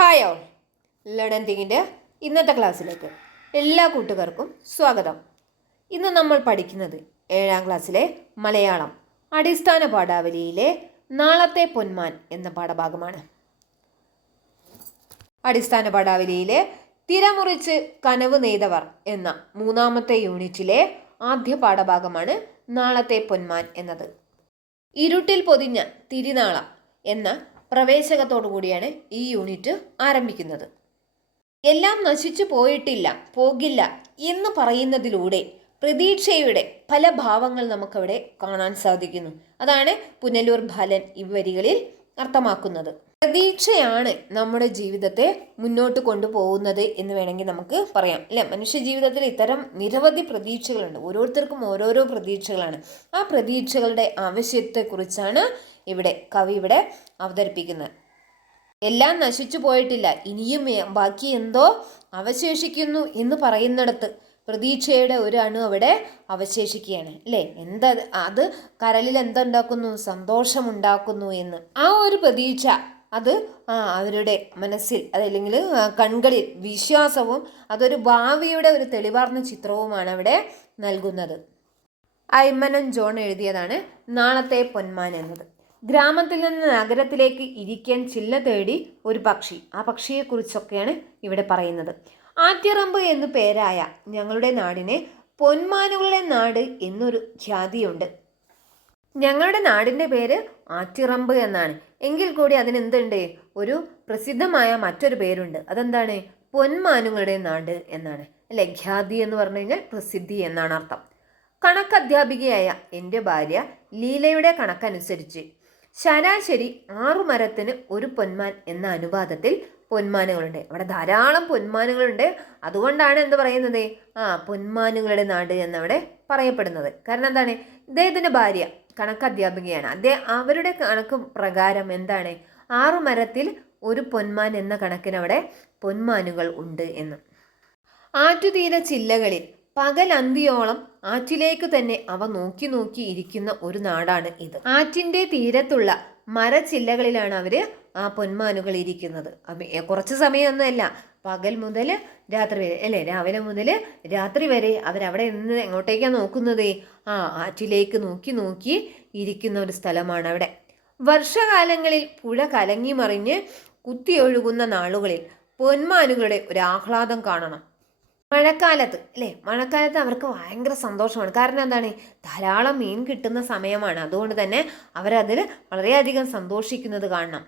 Hi all, learn തിങ്ങിൻ്റെ ഇന്നത്തെ ക്ലാസ്സിലേക്ക് എല്ലാ കൂട്ടുകാർക്കും സ്വാഗതം. ഇന്ന് നമ്മൾ പഠിക്കുന്നത് 7ാം ക്ലാസ്സിലെ മലയാളം അടിസ്ഥാന പാഠാവലിയിലെ നാളത്തെ പൊന്മാൻ എന്ന പാഠഭാഗമാണ്. അടിസ്ഥാന പാഠാവലിയിലെ തിരമുറിച്ച് കനവ് നെയ്തവർ എന്ന 3ാമത്തെ യൂണിറ്റിലെ ആദ്യ പാഠഭാഗമാണ് നാളത്തെ പൊന്മാൻ എന്നത്. ഇരുട്ടിൽ പൊതിഞ്ഞ തിരിനാളം എന്ന പ്രവേശകത്തോടു കൂടിയാണ് ഈ യൂണിറ്റ് ആരംഭിക്കുന്നത്. എല്ലാം നശിച്ചു പോയിട്ടില്ല, പോകില്ല എന്ന് പറയുന്നതിലൂടെ പ്രതീക്ഷയുടെ പല ഭാവങ്ങൾ നമുക്കവിടെ കാണാൻ സാധിക്കുന്നു. അതാണ് പുനലൂർ ബാലൻ ഈ വരികളിൽ അർത്ഥമാക്കുന്നത്. പ്രതീക്ഷയാണ് നമ്മുടെ ജീവിതത്തെ മുന്നോട്ട് കൊണ്ടുപോകുന്നത് എന്ന് വേണമെങ്കിൽ നമുക്ക് പറയാം, അല്ലെ? മനുഷ്യ ജീവിതത്തിൽ ഇത്തരം നിരവധി പ്രതീക്ഷകളുണ്ട്. ഓരോരുത്തർക്കും ഓരോരോ പ്രതീക്ഷകളാണ്. ആ പ്രതീക്ഷകളുടെ ആവശ്യത്തെക്കുറിച്ചാണ് കവി ഇവിടെ അവതരിപ്പിക്കുന്നത്. എല്ലാം നശിച്ചു പോയിട്ടില്ല, ഇനിയും ബാക്കി എന്തോ അവശേഷിക്കുന്നു എന്ന് പറയുന്നിടത്ത് പ്രതീക്ഷയുടെ ഒരു അണു അവിടെ അവശേഷിക്കുകയാണ്, അല്ലേ? അത് കരളിൽ എന്തുണ്ടാക്കുന്നു? സന്തോഷമുണ്ടാക്കുന്നു എന്ന്. ആ ഒരു പ്രതീക്ഷ അത് അവരുടെ മനസ്സിൽ, അതല്ലെങ്കിൽ കൺകളിൽ വിശ്വാസവും അതൊരു ഭാവിയുടെ ഒരു തെളിവാർന്ന ചിത്രവുമാണ് അവിടെ നൽകുന്നത്. ഐമനം ജോൺ എഴുതിയതാണ് നാളത്തെ പൊന്മാൻ എന്നത്. ഗ്രാമത്തിൽ നിന്ന് നഗരത്തിലേക്ക് ഇരിക്കാൻ ചില്ല തേടി ഒരു പക്ഷി. ആ പക്ഷിയെക്കുറിച്ചൊക്കെയാണ് ഇവിടെ പറയുന്നത്. ആറ്റിറമ്പ് എന്നു പേരായ ഞങ്ങളുടെ നാടിനെ പൊന്മാനുകളുടെ നാട് എന്നൊരു ഖ്യാതിയുണ്ട്. ഞങ്ങളുടെ നാടിൻ്റെ പേര് ആറ്റിറമ്പ് എന്നാണ്. എങ്കിൽ കൂടി അതിനെന്തുണ്ട്? ഒരു പ്രസിദ്ധമായ മറ്റൊരു പേരുണ്ട്. അതെന്താണ്? പൊന്മാനുകളുടെ നാട് എന്നാണ്, അല്ലെ? ഖ്യാതി എന്ന് പറഞ്ഞു കഴിഞ്ഞാൽ പ്രസിദ്ധി എന്നാണ് അർത്ഥം. കണക്കധ്യാപികയായ എൻ്റെ ഭാര്യ ലീലയുടെ കണക്കനുസരിച്ച് ശരാശരി 6 മരത്തിന് ഒരു പൊന്മാൻ എന്ന അനുപാതത്തിൽ പൊന്മാനുകളുണ്ട്. അവിടെ ധാരാളം പൊന്മാനുകളുണ്ട്. അതുകൊണ്ടാണ് എന്ത് പറയുന്നത്? പൊന്മാനുകളുടെ നാട് എന്നവിടെ പറയപ്പെടുന്നത്. കാരണം എന്താണ്? ഇദ്ദേഹത്തിൻ്റെ ഭാര്യ കണക്ക് അധ്യാപികയാണ്. അവരുടെ കണക്ക് പ്രകാരം എന്താണ്? 6 മരത്തിൽ ഒരു പൊന്മാൻ എന്ന കണക്കിനവിടെ പൊന്മാനുകൾ ഉണ്ട് എന്ന്. ആറ്റുതീര ചില്ലകളിൽ പകലന്തിയോളം ആറ്റിലേക്ക് തന്നെ അവ നോക്കി നോക്കി ഇരിക്കുന്ന ഒരു നാടാണ് ഇത്. ആറ്റിൻ്റെ തീരത്തുള്ള മരച്ചില്ലകളിലാണ് ആ പൊന്മാനുകൾ ഇരിക്കുന്നത്. കുറച്ച് സമയമൊന്നുമല്ല, പകൽ മുതൽ രാത്രി വരെ, അല്ലേ? രാവിലെ മുതൽ രാത്രി വരെ അവരവിടെ നിന്ന് എങ്ങോട്ടേക്കാണ് നോക്കുന്നത്? ആറ്റിലേക്ക് നോക്കി നോക്കി ഇരിക്കുന്ന ഒരു സ്ഥലമാണ് അവിടെ. വർഷകാലങ്ങളിൽ പുഴ കലങ്ങി മറിഞ്ഞ് കുത്തിയൊഴുകുന്ന നാളുകളിൽ പൊന്മാനുകളുടെ ഒരു ആഹ്ലാദം കാണണം. മഴക്കാലത്ത്, അല്ലേ? മഴക്കാലത്ത് അവർക്ക് ഭയങ്കര സന്തോഷമാണ്. കാരണം എന്താണ്? ധാരാളം മീൻ കിട്ടുന്ന സമയമാണ്. അതുകൊണ്ട് തന്നെ അവരതിൽ വളരെയധികം സന്തോഷിക്കുന്നത് കാണണം.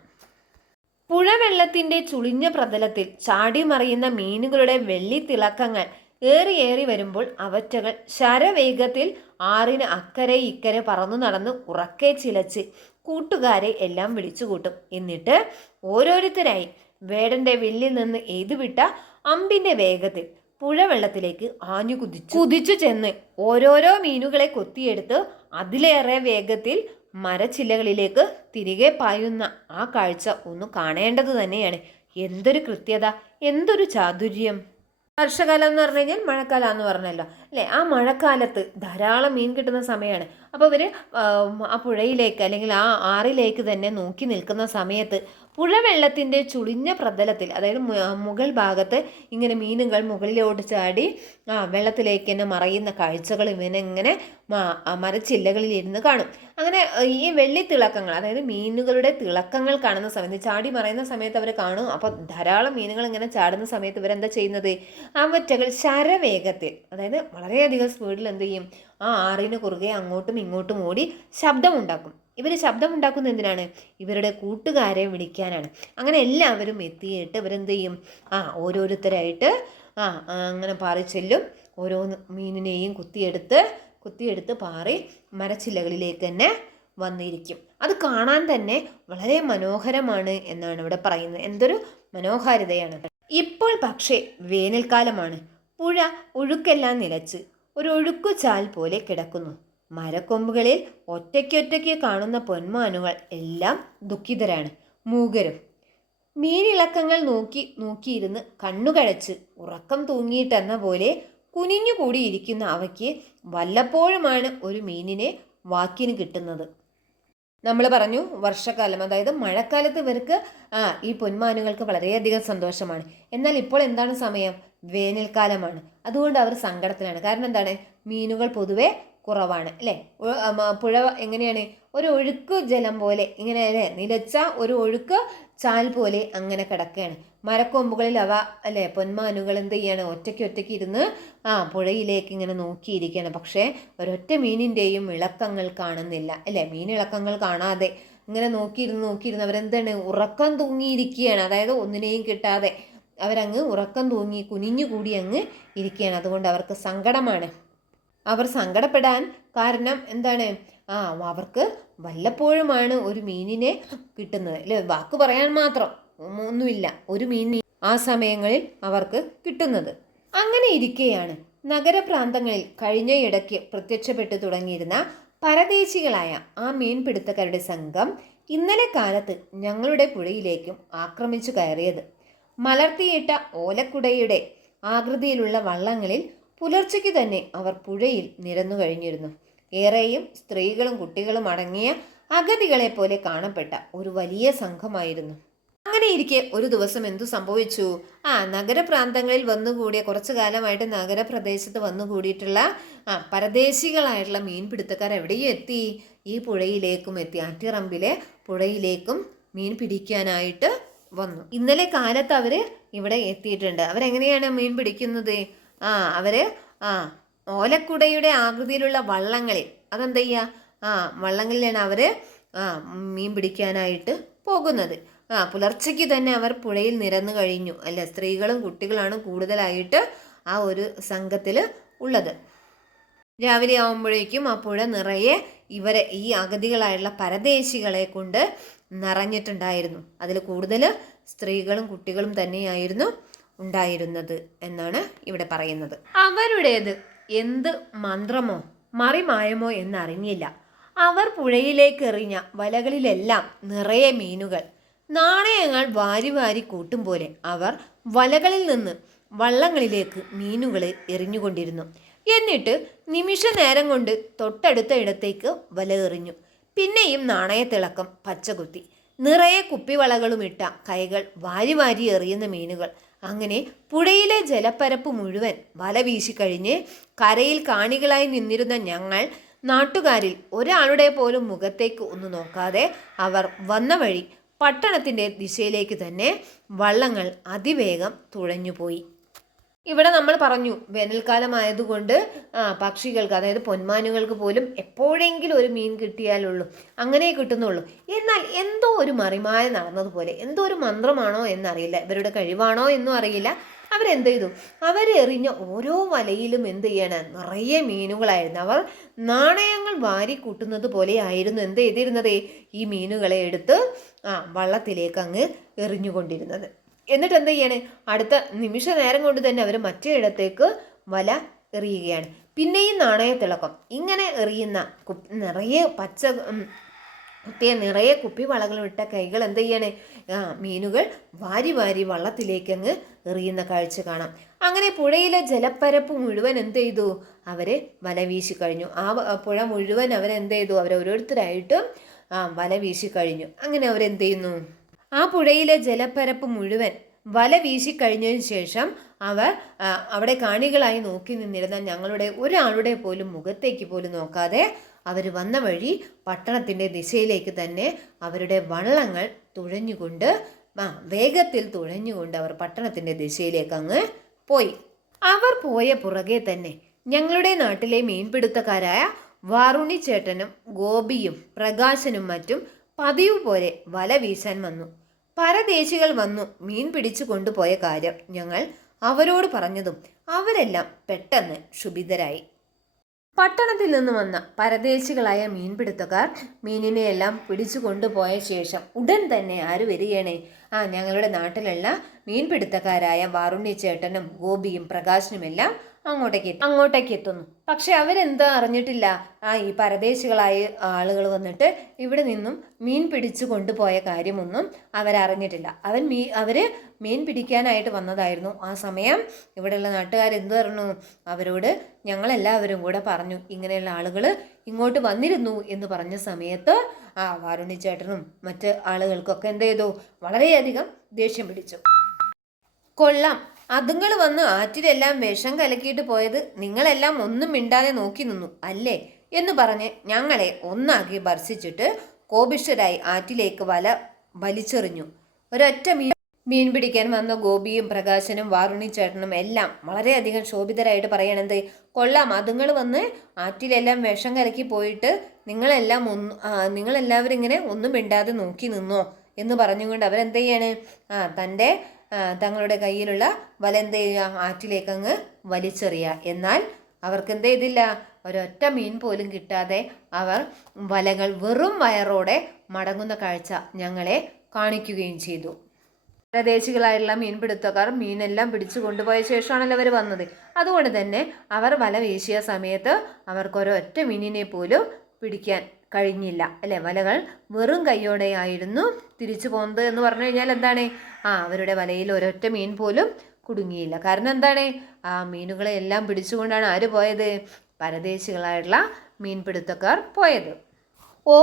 പുഴവെള്ളത്തിൻ്റെ ചുളിഞ്ഞ പ്രതലത്തിൽ ചാടിമറിയുന്ന മീനുകളുടെ വെള്ളിത്തിളക്കങ്ങൾ ഏറി വരുമ്പോൾ അവറ്റകൾ ശരവേഗത്തിൽ ആറിന് അക്കരെ ഇക്കരെ പറന്നു നടന്ന് ഉറക്കെ ചിലച്ച് കൂട്ടുകാരെ എല്ലാം വിളിച്ചുകൂട്ടും. എന്നിട്ട് ഓരോരുത്തരായി വേടന്റെ വില്ലിൽ നിന്ന് എയ്തുവിട്ട അമ്പിന്റെ വേഗത്തിൽ പുഴവെള്ളത്തിലേക്ക് ആഞ്ഞു കുതിച്ചു ചെന്ന് ഓരോരോ മീനുകളെ കൊത്തിയെടുത്ത് അതിലേറെ വേഗത്തിൽ മരച്ചില്ലകളിലേക്ക് തിരികെ പായുന്ന ആ കാഴ്ച ഒന്ന് കാണേണ്ടത് തന്നെയാണ്. എന്തൊരു കൃത്യത, എന്തൊരു ചാതുര്യം! വർഷകാലം എന്ന് പറഞ്ഞു കഴിഞ്ഞാൽ മഴക്കാലം എന്ന് പറഞ്ഞല്ലോ, അല്ലേ? ആ മഴക്കാലത്ത് ധാരാളം മീൻ കിട്ടുന്ന സമയമാണ്. അപ്പോൾ ഇവർ ആ പുഴയിലേക്ക് അല്ലെങ്കിൽ ആ ആറിലേക്ക് തന്നെ നോക്കി നിൽക്കുന്ന സമയത്ത് പുഴവെള്ളത്തിൻ്റെ ചുളിഞ്ഞ പ്രതലത്തിൽ, അതായത് മുകൾ ഭാഗത്ത് ഇങ്ങനെ മീനുകൾ മുകളിലോട്ട് ചാടി വെള്ളത്തിലേക്ക് തന്നെ മറയുന്ന കാഴ്ചകൾ ഇവനെങ്ങനെ മരച്ചില്ലകളിൽ ഇരുന്ന് കാണും. അങ്ങനെ ഈ വെള്ളിത്തിളക്കങ്ങൾ, അതായത് മീനുകളുടെ തിളക്കങ്ങൾ കാണുന്ന സമയത്ത്, ചാടി മറയുന്ന സമയത്ത് അവർ കാണും. അപ്പോൾ ധാരാളം മീനുകൾ ഇങ്ങനെ ചാടുന്ന സമയത്ത് ഇവരെന്താ ചെയ്യുന്നത്? അവറ്റകൾ ശരവേഗത്തിൽ, അതായത് വളരെയധികം സ്പീഡിൽ എന്ത് ചെയ്യും? ആ ആറിന് കുറുകെ അങ്ങോട്ടും ഇങ്ങോട്ടും ഓടി ശബ്ദമുണ്ടാക്കും. ഇവർ ശബ്ദമുണ്ടാക്കുന്ന എന്തിനാണ്? ഇവരുടെ കൂട്ടുകാരെ വിളിക്കാനാണ്. അങ്ങനെ എല്ലാവരും എത്തിയിട്ട് ഇവരെന്ത് ചെയ്യും? ഓരോരുത്തരായിട്ട് അങ്ങനെ പാറി ചെല്ലും. ഓരോ മീനിനെയും കുത്തിയെടുത്ത് പാറി മരച്ചില്ലകളിലേക്ക് തന്നെ വന്നിരിക്കും. അത് കാണാൻ തന്നെ വളരെ മനോഹരമാണ് എന്നാണ് ഇവിടെ പറയുന്നത്. എന്തൊരു മനോഹാരിതയാണ്! ഇപ്പോൾ പക്ഷേ വേനൽക്കാലമാണ്. പുഴ ഒഴുക്കെല്ലാം നിലച്ച് ഒരു ഒഴുക്കുചാൽ പോലെ കിടക്കുന്നു. മരക്കൊമ്പുകളിൽ ഒറ്റയ്ക്കൊറ്റയ്ക്ക് കാണുന്ന പൊന്മാനുകൾ എല്ലാം ദുഃഖിതരാണ്, മൂകരും. മീനിളക്കങ്ങൾ നോക്കിയിരുന്ന് കണ്ണുകഴച്ച് ഉറക്കം തൂങ്ങിയിട്ടെന്ന പോലെ കുനിഞ്ഞുകൂടിയിരിക്കുന്ന അവയ്ക്ക് വല്ലപ്പോഴുമാണ് ഒരു മീനിനെ വാക്കിന് കിട്ടുന്നത്. നമ്മൾ പറഞ്ഞു വർഷക്കാലം, അതായത് മഴക്കാലത്ത് ഇവർക്ക് ഈ പൊന്മാനുകൾക്ക് വളരെയധികം സന്തോഷമാണ്. എന്നാൽ ഇപ്പോൾ എന്താണ് സമയം? വേനൽക്കാലമാണ്. അതുകൊണ്ട് അവർ സങ്കടത്തിലാണ്. കാരണം എന്താണ്? മീനുകൾ പൊതുവെ കുറവാണ് അല്ലേ? പുഴ എങ്ങനെയാണ്? ഒരു ഒഴുക്ക് ജലം പോലെ ഇങ്ങനെ അല്ലേ, നിലച്ച ഒരു ഒഴുക്ക് ചാൽ പോലെ അങ്ങനെ കിടക്കുകയാണ്. മരക്കൊമ്പുകളിൽ അവ അല്ലേ പൊന്മാനുകൾ എന്ത് ചെയ്യാണ്? ഒറ്റയ്ക്ക് ഇരുന്ന് പുഴയിലേക്ക് ഇങ്ങനെ നോക്കിയിരിക്കുകയാണ്. പക്ഷേ ഒരൊറ്റ മീനിൻ്റെയും ഇളക്കങ്ങൾ കാണുന്നില്ല അല്ലേ? മീനിളക്കങ്ങൾ കാണാതെ ഇങ്ങനെ നോക്കിയിരുന്ന് അവരെന്താണ്? ഉറക്കം തൂങ്ങിയിരിക്കുകയാണ്. അതായത് ഒന്നിനെയും കിട്ടാതെ അവരങ്ങ് ഉറക്കം തൂങ്ങി കുനിഞ്ഞു കൂടി അങ്ങ് ഇരിക്കുകയാണ്. അതുകൊണ്ട് അവർക്ക് സങ്കടമാണ്. അവർ സങ്കടപ്പെടാൻ കാരണം എന്താണ്? അവർക്ക് വല്ലപ്പോഴുമാണ് ഒരു മീനിനെ കിട്ടുന്നത് അല്ലേ? വാക്ക് പറയാൻ മാത്രം ഒന്നുമില്ല ഒരു മീൻ ആ സമയങ്ങളിൽ അവർക്ക് കിട്ടുന്നത്. അങ്ങനെ ഇരിക്കെയാണ് നഗരപ്രാന്തങ്ങളിൽ കഴിഞ്ഞയിടയ്ക്ക് പ്രത്യക്ഷപ്പെട്ടു തുടങ്ങിയിരുന്ന പരദേശികളായ ആ മീൻപിടുത്തക്കാരുടെ സംഘം ഇന്നലെ കാലത്ത് ഞങ്ങളുടെ പുഴയിലേക്കും ആക്രമിച്ചു കയറിയത്. മലർത്തിയിട്ട ഓലക്കുടയുടെ ആകൃതിയിലുള്ള വള്ളങ്ങളിൽ പുലർച്ചയ്ക്ക് തന്നെ അവർ പുഴയിൽ നിരന്നു കഴിഞ്ഞിരുന്നു. ഏറെയും സ്ത്രീകളും കുട്ടികളും അടങ്ങിയ അഗതികളെ പോലെ കാണപ്പെട്ട ഒരു വലിയ സംഘമായിരുന്നു. അങ്ങനെ ഇരിക്കെ ഒരു ദിവസം എന്തു സംഭവിച്ചു? നഗരപ്രാന്തങ്ങളിൽ വന്നുകൂടിയ, കുറച്ചു കാലമായിട്ട് നഗരപ്രദേശത്ത് വന്നുകൂടിയിട്ടുള്ള പരദേശികളായിട്ടുള്ള മീൻപിടുത്തക്കാർ എവിടെയും എത്തി? ഈ പുഴയിലേക്കും എത്തി. ആറ്റിറമ്പിലെ പുഴയിലേക്കും മീൻ പിടിക്കാനായിട്ട് വന്നു. ഇന്നലെ കാലത്ത് അവർ ഇവിടെ എത്തിയിട്ടുണ്ട്. അവരെങ്ങനെയാണ് മീൻ പിടിക്കുന്നത്? അവര് ഓലക്കുടയുടെ ആകൃതിയിലുള്ള വള്ളങ്ങളിൽ, അതെന്താ ചെയ്യുക? വള്ളങ്ങളിലാണ് അവര് മീൻ പിടിക്കാനായിട്ട് പോകുന്നത്. പുലർച്ചയ്ക്ക് തന്നെ അവർ പുഴയിൽ നിരന്നു കഴിഞ്ഞു അല്ല. സ്ത്രീകളും കുട്ടികളാണ് കൂടുതലായിട്ട് ആ ഒരു സംഘത്തിൽ ഉള്ളത്. രാവിലെ ആകുമ്പോഴേക്കും ആ പുഴ നിറയെ ഈ അഗതികളായിട്ടുള്ള പരദേശികളെ കൊണ്ട് നിറഞ്ഞിട്ടുണ്ടായിരുന്നു. അതിൽ കൂടുതൽ സ്ത്രീകളും കുട്ടികളും തന്നെയായിരുന്നു ഉണ്ടായിരുന്നത് എന്നാണ് ഇവിടെ പറയുന്നത്. അവരുടേത് എന്ത് മന്ത്രമോ മറിമായമോ എന്നറിഞ്ഞില്ല. അവർ പുഴയിലേക്ക് എറിഞ്ഞ വലകളിലെല്ലാം നിറയെ മീനുകൾ. നാണയങ്ങൾ വാരി വാരി കൂട്ടും പോലെ അവർ വലകളിൽ നിന്ന് വള്ളങ്ങളിലേക്ക് മീനുകളെ എറിഞ്ഞുകൊണ്ടിരുന്നു. എന്നിട്ട് നിമിഷ നേരം കൊണ്ട് തൊട്ടടുത്ത ഇടത്തേക്ക് വല എറിഞ്ഞു. പിന്നെയും നാണയത്തിളക്കം പച്ചകുത്തി. നിറയെ കുപ്പിവളകളുമിട്ട കൈകൾ വാരി വാരി എറിയുന്ന മീനുകൾ. അങ്ങനെ പുഴയിലെ ജലപ്പരപ്പ് മുഴുവൻ വല വീശിക്കഴിഞ്ഞ് കരയിൽ കാണികളായി നിന്നിരുന്ന ഞങ്ങൾ നാട്ടുകാരിൽ ഒരാളുടെ പോലും മുഖത്തേക്ക് ഒന്ന് നോക്കാതെ അവർ വന്ന വഴി പട്ടണത്തിൻ്റെ ദിശയിലേക്ക് തന്നെ വള്ളങ്ങൾ അതിവേഗം തുഴഞ്ഞുപോയി. ഇവിടെ നമ്മൾ പറഞ്ഞു വേനൽക്കാലമായതുകൊണ്ട് പക്ഷികൾക്ക്, അതായത് പൊന്മാനുകൾക്ക് പോലും എപ്പോഴെങ്കിലും ഒരു മീൻ കിട്ടിയാലുള്ളൂ, അങ്ങനെ കിട്ടുന്നുള്ളൂ. എന്നാൽ എന്തോ ഒരു മറിമായ നടന്നതുപോലെ, എന്തോ ഒരു മന്ത്രമാണോ എന്നറിയില്ല, ഇവരുടെ കഴിവാണോ എന്നും അറിയില്ല. അവരെന്ത് ചെയ്തു? അവരെറിഞ്ഞ ഓരോ വലയിലും എന്ത് ചെയ്യണം? നിറയെ മീനുകളായിരുന്നു. അവർ നാണയങ്ങൾ വാരി കൂട്ടുന്നത് പോലെ ആയിരുന്നു എന്ത് ചെയ്തിരുന്നത്? ഈ മീനുകളെ എടുത്ത് വള്ളത്തിലേക്ക് അങ്ങ് എറിഞ്ഞുകൊണ്ടിരുന്നത്. എന്നിട്ട് എന്ത് ചെയ്യാണ്? അടുത്ത നിമിഷ നേരം കൊണ്ട് തന്നെ അവർ മറ്റേ ഇടത്തേക്ക് വല എറിയുകയാണ്. പിന്നെയും നാണയത്തിളക്കം. ഇങ്ങനെ എറിയുന്ന നിറയെ നിറയെ കുപ്പിവളകളും ഇട്ട കൈകൾ എന്ത് ചെയ്യാണ്? മീനുകൾ വാരി വാരി വള്ളത്തിലേക്ക് അങ്ങ് എറിയുന്ന കാഴ്ച കാണാം. അങ്ങനെ പുഴയിലെ ജലപ്പരപ്പ് മുഴുവൻ എന്ത് ചെയ്തു? അവര് വല വീശി കഴിഞ്ഞു. ആ പുഴ മുഴുവൻ അവരെന്ത് ചെയ്തു? അവരോരോരുത്തരായിട്ട് വല വീശി കഴിഞ്ഞു. അങ്ങനെ അവരെന്ത് ചെയ്യുന്നു? ആ പുഴയിലെ ജലപ്പരപ്പ് മുഴുവൻ വല വീശിക്കഴിഞ്ഞതിന് ശേഷം അവർ അവിടെ കാണികളായി നോക്കി നിന്നിരുന്ന ഞങ്ങളുടെ ഒരാളുടെ പോലും മുഖത്തേക്ക് പോലും നോക്കാതെ അവർ വന്ന വഴി പട്ടണത്തിൻ്റെ ദിശയിലേക്ക് തന്നെ അവരുടെ വള്ളങ്ങൾ തുഴഞ്ഞുകൊണ്ട് വേഗത്തിൽ തുഴഞ്ഞുകൊണ്ട് അവർ പട്ടണത്തിൻ്റെ ദിശയിലേക്ക് അങ്ങ് പോയി. അവർ പോയ പുറകെ തന്നെ ഞങ്ങളുടെ നാട്ടിലെ മീൻപിടുത്തക്കാരായ വാറുണി ചേട്ടനും ഗോപിയും പ്രകാശനും മറ്റും പതിവ് പോലെ വല വീശാൻ വന്നു. പരദേശികൾ വന്നു മീൻ പിടിച്ചു കൊണ്ടുപോയ കാര്യം ഞങ്ങൾ അവരോട് പറഞ്ഞതും അവരെല്ലാം പെട്ടെന്ന് ക്ഷുഭിതരായി. പട്ടണത്തിൽ നിന്ന് വന്ന പരദേശികളായ മീൻപിടുത്തക്കാർ മീനിനെയെല്ലാം പിടിച്ചു കൊണ്ടുപോയ ശേഷം ഉടൻ തന്നെ ആര് വരികയാണ്? ഞങ്ങളുടെ നാട്ടിലുള്ള മീൻപിടുത്തക്കാരായ വാറുണ്ണി ചേട്ടനും ഗോപിയും പ്രകാശനുമെല്ലാം അങ്ങോട്ടേക്ക് എത്തുന്നു. പക്ഷെ അവരെന്താ അറിഞ്ഞിട്ടില്ല, ഈ പരദേശികളായ ആളുകൾ വന്നിട്ട് ഇവിടെ നിന്നും മീൻ പിടിച്ചു കൊണ്ടുപോയ കാര്യമൊന്നും അവരറിഞ്ഞിട്ടില്ല. അവര് മീൻ പിടിക്കാനായിട്ട് വന്നതായിരുന്നു. ആ സമയം ഇവിടെയുള്ള നാട്ടുകാരെന്ത് പറഞ്ഞു? അവരോട് ഞങ്ങളെല്ലാവരും കൂടെ പറഞ്ഞു, ഇങ്ങനെയുള്ള ആളുകൾ ഇങ്ങോട്ട് വന്നിരുന്നു എന്ന് പറഞ്ഞ സമയത്ത് വാരുണി ചേട്ടനും മറ്റ് ആളുകൾക്കൊക്കെ എന്ത് ചെയ്തു, വളരെയധികം ദേഷ്യം പിടിച്ചു. കൊള്ളാം, അതുങ്ങൾ വന്ന് ആറ്റിലെല്ലാം വിഷം കലക്കിയിട്ട് പോയത് നിങ്ങളെല്ലാം ഒന്നും മിണ്ടാതെ നോക്കി നിന്നു അല്ലേ എന്ന് പറഞ്ഞ് ഞങ്ങളെ ഒന്നാക്കി ഭർഷിച്ചിട്ട് കോപിഷ്ഠരായി ആറ്റിലേക്ക് വല വലിച്ചെറിഞ്ഞു. ഒരൊറ്റ മീൻ പിടിക്കാൻ വന്ന ഗോപിയും പ്രകാശനും വാരുണി ചേട്ടനും എല്ലാം വളരെയധികം ശോഭിതരായിട്ട് പറയണത്, കൊള്ളാം, അതുങ്ങൾ വന്ന് ആറ്റിലെല്ലാം വിഷം കലക്കി പോയിട്ട് നിങ്ങളെല്ലാവരും ഇങ്ങനെ ഒന്നും മിണ്ടാതെ നോക്കി നിന്നോ എന്ന് പറഞ്ഞുകൊണ്ട് അവരെന്ത് ചെയ്യാണ്, തങ്ങളുടെ കയ്യിലുള്ള വല എന്ത് ചെയ്യുക, ആറ്റിലേക്ക് അങ്ങ് വലിച്ചെറിയുക. എന്നാൽ അവർക്ക് എന്ത് ചെയ്തില്ല, ഒരൊറ്റ മീൻ പോലും കിട്ടാതെ അവർ വലകൾ വെറും വയറോടെ മടങ്ങുന്ന കാഴ്ച ഞങ്ങളെ കാണിക്കുകയും ചെയ്തു. പ്രദേശികളായിട്ടുള്ള മീൻപിടുത്തക്കാർ മീനെല്ലാം പിടിച്ചു കൊണ്ടുപോയ ശേഷമാണല്ലോ അവർ വന്നത്. അതുകൊണ്ട് തന്നെ അവർ വല വീശിയ സമയത്ത് അവർക്കൊരൊറ്റ മീനിനെ പോലും പിടിക്കാൻ കഴിഞ്ഞില്ല അല്ലേ. വലകൾ വെറും കൈയോടെയായിരുന്നു തിരിച്ചു പോകുന്നത് എന്ന് പറഞ്ഞു കഴിഞ്ഞാൽ എന്താണ്, അവരുടെ വലയിൽ ഒരൊറ്റ മീൻ പോലും കുടുങ്ങിയില്ല. കാരണം എന്താണ്, ആ മീനുകളെ എല്ലാം പിടിച്ചുകൊണ്ടാണ് ആര് പോയത്, പരദേശികളായിട്ടുള്ള മീൻപിടുത്തക്കാർ പോയത്. ഓ,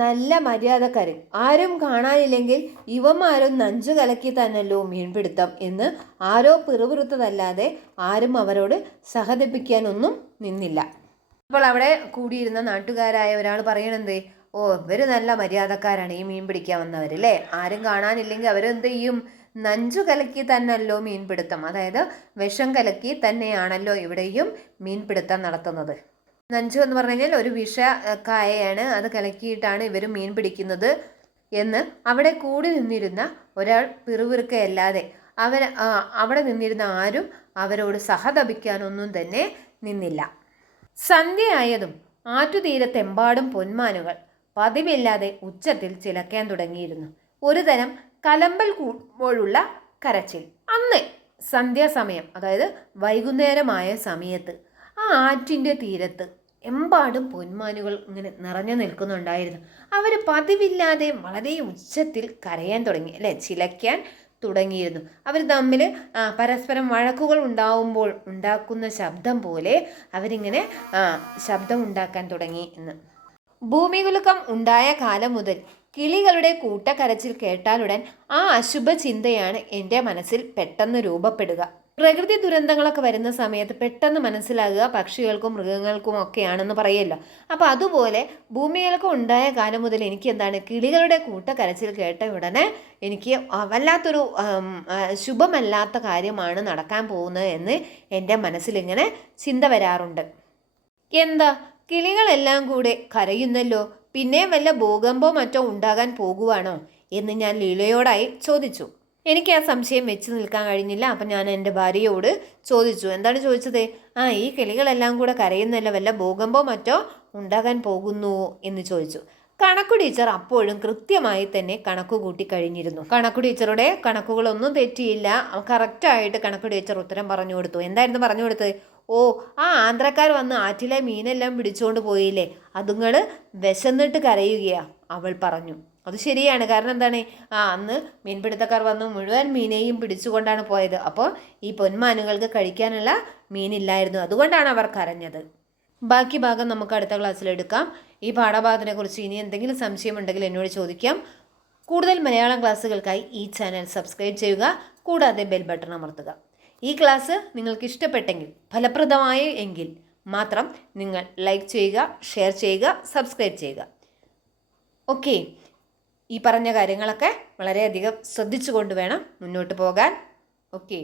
നല്ല മര്യാദക്കാരൻ, ആരും കാണാനില്ലെങ്കിൽ ഇവന്മാരും നഞ്ചു കലക്കി തന്നല്ലോ മീൻപിടുത്തം എന്ന് ആരോ പിറുപിറുത്തതല്ലാതെ ആരും അവരോട് സഹതപിക്കാനൊന്നും നിന്നില്ല. അപ്പോൾ അവിടെ കൂടിയിരുന്ന നാട്ടുകാരായ ഒരാൾ പറയണെന്ത്, ഓ, ഇവർ നല്ല മര്യാദക്കാരാണ്, ഈ മീൻ പിടിക്കാൻ വന്നവരല്ലേ, ആരും കാണാനില്ലെങ്കിൽ അവരെന്ത് ചെയ്യും, നഞ്ചു കലക്കി തന്നല്ലോ മീൻപിടുത്തം, അതായത് വിഷം കലക്കി തന്നെയാണല്ലോ ഇവിടെയും മീൻപിടുത്തം നടത്തുന്നത്. നഞ്ചു എന്ന് പറഞ്ഞു കഴിഞ്ഞാൽ ഒരു വിഷക്കായയാണ്, അത് കലക്കിയിട്ടാണ് ഇവർ മീൻ പിടിക്കുന്നത് എന്ന് അവിടെ കൂടി നിന്നിരുന്ന ഒരാൾ പിറുപിറുക്കയല്ലാതെ അവിടെ നിന്നിരുന്ന ആരും അവരോട് സഹതപിക്കാനൊന്നും തന്നെ നിന്നില്ല. സന്ധ്യയായതും ആറ്റുതീരത്തെമ്പാടും പൊന്മാനുകൾ പതിവില്ലാതെ ഉച്ചത്തിൽ ചിലക്കാൻ തുടങ്ങിയിരുന്നു. ഒരു തരം കലമ്പൽ കൂടുമ്പോഴുള്ള കരച്ചിൽ. അന്ന് സന്ധ്യാസമയം, അതായത് വൈകുന്നേരമായ സമയത്ത് ആ ആറ്റിൻ്റെ തീരത്ത് എമ്പാടും പൊന്മാനുകൾ ഇങ്ങനെ നിറഞ്ഞു നിൽക്കുന്നുണ്ടായിരുന്നു. അവർ പതിവില്ലാതെ വളരെ ഉച്ചത്തിൽ കരയാൻ തുടങ്ങി അല്ലേ, ചിലയ്ക്കാൻ തുടങ്ങിയിരുന്നു. അവർ തമ്മിൽ പരസ്പരം വഴക്കുകൾ ഉണ്ടാവുമ്പോൾ ഉണ്ടാക്കുന്ന ശബ്ദം പോലെ അവരിങ്ങനെ ശബ്ദം ഉണ്ടാക്കാൻ തുടങ്ങി എന്ന്. ഭൂമികുലുക്കം ഉണ്ടായ കാലം മുതൽ കിളികളുടെ കൂട്ടക്കരച്ചിൽ കേട്ടാലുടൻ ആ അശുഭ ചിന്തയാണ് എൻ്റെ മനസ്സിൽ പെട്ടെന്ന് രൂപപ്പെടുക. പ്രകൃതി ദുരന്തങ്ങളൊക്കെ വരുന്ന സമയത്ത് പെട്ടെന്ന് മനസ്സിലാകുക പക്ഷികൾക്കും മൃഗങ്ങൾക്കും ഒക്കെയാണെന്ന് പറയല്ലോ. അപ്പോൾ അതുപോലെ ഭൂമികൾക്ക് ഉണ്ടായ കാലം മുതൽ എനിക്ക് എന്താണ്, കിളികളുടെ കൂട്ടക്കരച്ചിൽ കേട്ട ഉടനെ എനിക്ക് വല്ലാത്തൊരു ശുഭമല്ലാത്ത കാര്യമാണ് നടക്കാൻ പോകുന്നത് എന്ന് എൻ്റെ മനസ്സിലിങ്ങനെ ചിന്ത വരാറുണ്ട്. എന്താ, കിളികളെല്ലാം കൂടെ കരയുന്നല്ലോ, പിന്നെ വല്ല ഭൂകമ്പോ മറ്റോ ഉണ്ടാകാൻ പോകുവാണോ എന്ന് ഞാൻ ലീലയോടായി ചോദിച്ചു. എനിക്ക് ആ സംശയം വെച്ച് നിൽക്കാൻ കഴിഞ്ഞില്ല. അപ്പം ഞാൻ എൻ്റെ ഭാര്യയോട് ചോദിച്ചു. എന്താണ് ചോദിച്ചത്? ഈ കിളികളെല്ലാം കൂടെ കരയുന്നല്ലോ, വല്ല ഭൂകമ്പോ മറ്റോ ഉണ്ടാകാൻ പോകുന്നു എന്ന് ചോദിച്ചു. കണക്കു ടീച്ചർ അപ്പോഴും കൃത്യമായി തന്നെ കണക്ക് കൂട്ടി കഴിഞ്ഞിരുന്നു. കണക്കു ടീച്ചറുടെ കണക്കുകളൊന്നും തെറ്റിയില്ല. കറക്റ്റായിട്ട് കണക്കു ടീച്ചർ ഉത്തരം പറഞ്ഞു കൊടുത്തു. എന്തായിരുന്നു പറഞ്ഞു കൊടുത്തത്? ഓ, ആന്ധ്രക്കാർ വന്ന് ആറ്റിലെ മീനെല്ലാം പിടിച്ചുകൊണ്ട് പോയില്ലേ, അതുങ്ങൾ വിശന്നിട്ട് കരയുകയാ, അവൾ പറഞ്ഞു. അത് ശരിയാണ്. കാരണം എന്താണ്, അന്ന് മീൻപിടുത്തക്കാർ വന്ന് മുഴുവൻ മീനെയും പിടിച്ചുകൊണ്ടാണ് പോയത്. അപ്പോൾ ഈ പൊന്മാനുകൾക്ക് കഴിക്കാനുള്ള മീനില്ലായിരുന്നു, അതുകൊണ്ടാണ് അവർ കരഞ്ഞത്. ബാക്കി ഭാഗം നമുക്ക് അടുത്ത ക്ലാസ്സിലെടുക്കാം. ഈ പാഠഭാഗത്തിനെ കുറിച്ച് ഇനി എന്തെങ്കിലും സംശയമുണ്ടെങ്കിൽ എന്നോട് ചോദിക്കാം. കൂടുതൽ മലയാളം ക്ലാസ്സുകൾക്കായി ഈ ചാനൽ സബ്സ്ക്രൈബ് ചെയ്യുക, കൂടാതെ ബെൽ ബട്ടൺ അമർത്തുക. ഈ ക്ലാസ് നിങ്ങൾക്ക് ഇഷ്ടപ്പെട്ടെങ്കിൽ, ഫലപ്രദമായി എങ്കിൽ മാത്രം നിങ്ങൾ ലൈക്ക് ചെയ്യുക, ഷെയർ ചെയ്യുക, സബ്സ്ക്രൈബ് ചെയ്യുക. ഓക്കെ, ഈ പറഞ്ഞ കാര്യങ്ങളൊക്കെ വളരെയധികം ശ്രദ്ധിച്ചുകൊണ്ട് വേണം മുന്നോട്ട് പോകാൻ. ഓക്കെ.